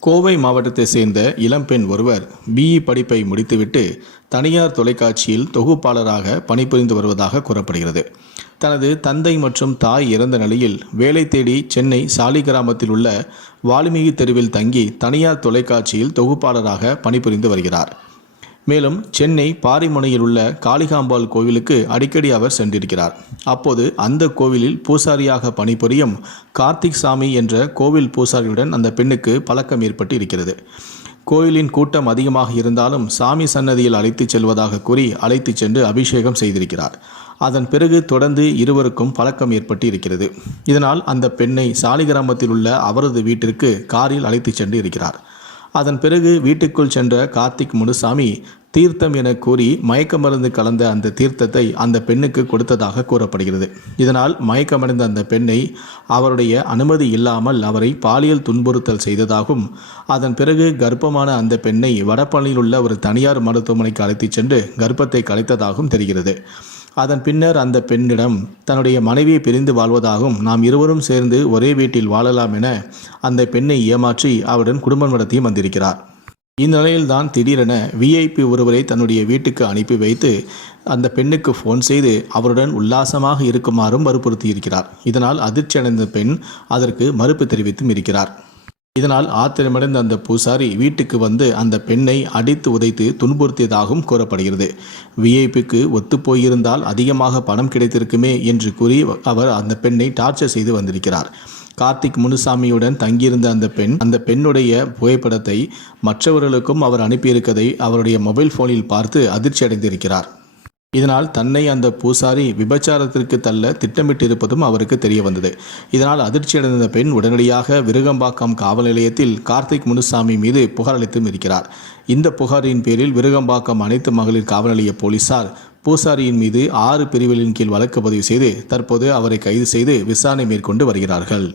கோவை மாவட்டத்தை சேர்ந்த இளம்பெண் ஒருவர் பிஇ படிப்பை முடித்துவிட்டு தனியார் தொலைக்காட்சியில் தொகுப்பாளராக பணிபுரிந்து வருவதாக கூறப்படுகிறது. தனது தந்தை மற்றும் தாய் இறந்த நிலையில் வேலை தேடி சென்னை சாலிகிராமத்தில் உள்ள வால்மீகி தெருவில் தங்கி தனியார் தொலைக்காட்சியில் தொகுப்பாளராக பணிபுரிந்து வருகிறார். மேலும் சென்னை பாரிமுனையில் உள்ள காளிகாம்பாள் கோவிலுக்கு அடிக்கடி அவர் சென்றிருக்கிறார். அப்போது அந்த கோவிலில் பூசாரியாக பணிபுரியும் கார்த்திக் சாமி என்ற கோவில் பூசாரியுடன் அந்த பெண்ணுக்கு பழக்கம் ஏற்பட்டு இருக்கிறது. கோயிலின் கூட்டம் அதிகமாக இருந்தாலும் சாமி சன்னதியில் அழைத்துச் செல்வதாக கூறி அழைத்துச் சென்று அபிஷேகம் செய்திருக்கிறார். அதன் பிறகு தொடர்ந்து இருவருக்கும் பழக்கம் ஏற்பட்டு இருக்கிறது. இதனால் அந்த பெண்ணை சாலிகிராமத்தில் உள்ள அவரது வீட்டிற்கு காரில் அழைத்துச் சென்று இருக்கிறார். அதன் பிறகு வீட்டுக்குள் சென்ற கார்த்திக் முனுசாமி தீர்த்தம் என கூறி மயக்க மருந்து கலந்த அந்த தீர்த்தத்தை அந்த பெண்ணுக்கு கொடுத்ததாக கூறப்படுகிறது. இதனால் மயக்கமடைந்த அந்த பெண்ணை அவருடைய அனுமதி இல்லாமல் அவரை பாலியல் துன்புறுத்தல் செய்ததாகவும் அதன் பிறகு கர்ப்பமான அந்த பெண்ணை வடபழனியில் உள்ள ஒரு தனியார் மருத்துவமனைக்கு அழைத்துச் சென்று கர்ப்பத்தை கலைத்ததாகவும் தெரிகிறது. அதன் பின்னர் அந்த பெண்ணிடம் தன்னுடைய மனைவியை பிரிந்து வாழ்வதாகவும் நாம் இருவரும் சேர்ந்து ஒரே வீட்டில் வாழலாம் என அந்த பெண்ணை ஏமாற்றி அவருடன் குடும்பம் நடத்தியும் வந்திருக்கிறார். இந்நிலையில்தான் திடீரென விஐபி ஒருவரை தன்னுடைய வீட்டுக்கு அனுப்பி வைத்து அந்த பெண்ணுக்கு ஃபோன் செய்து அவருடன் உல்லாசமாக இருக்குமாறும் வற்புறுத்தியிருக்கிறார். இதனால் அதிர்ச்சி அடைந்த பெண் அதற்கு மறுப்பு தெரிவித்தும் இருக்கிறார். இதனால் ஆத்திரமடைந்த அந்த பூசாரி வீட்டுக்கு வந்து அந்த பெண்ணை அடித்து உதைத்து துன்புறுத்தியதாகவும் கூறப்படுகிறது. விஐபிக்கு ஒத்துப்போயிருந்தால் அதிகமாக பணம் கிடைத்திருக்குமே என்று கூறி அவர் அந்த பெண்ணை டார்ச்சர் செய்து வந்திருக்கிறார். கார்த்திக் முனுசாமியுடன் தங்கியிருந்த அந்த பெண் அந்த பெண்ணுடைய புகைப்படத்தை மற்றவர்களுக்கும் அவர் அனுப்பியிருக்கதை அவருடைய மொபைல் போனில் பார்த்து அதிர்ச்சி அடைந்திருக்கிறார். இதனால் தன்னை அந்த பூசாரி விபச்சாரத்திற்கு தள்ள திட்டமிட்டிருப்பதும் அவருக்கு தெரிய வந்தது. இதனால் அதிர்ச்சியடைந்த பெண் உடனடியாக விருகம்பாக்கம் காவல் நிலையத்தில் கார்த்திக் முனுசாமி மீது புகார் அளித்தும் இருக்கிறார். இந்த புகாரின் பேரில் விருகம்பாக்கம் அனைத்து மகளிர் காவல் நிலைய போலீசார் பூசாரியின் மீது ஆறு பிரிவுகளின் கீழ் வழக்கு பதிவு செய்து தற்போது அவரை கைது செய்து விசாரணை மேற்கொண்டு வருகிறார்கள்.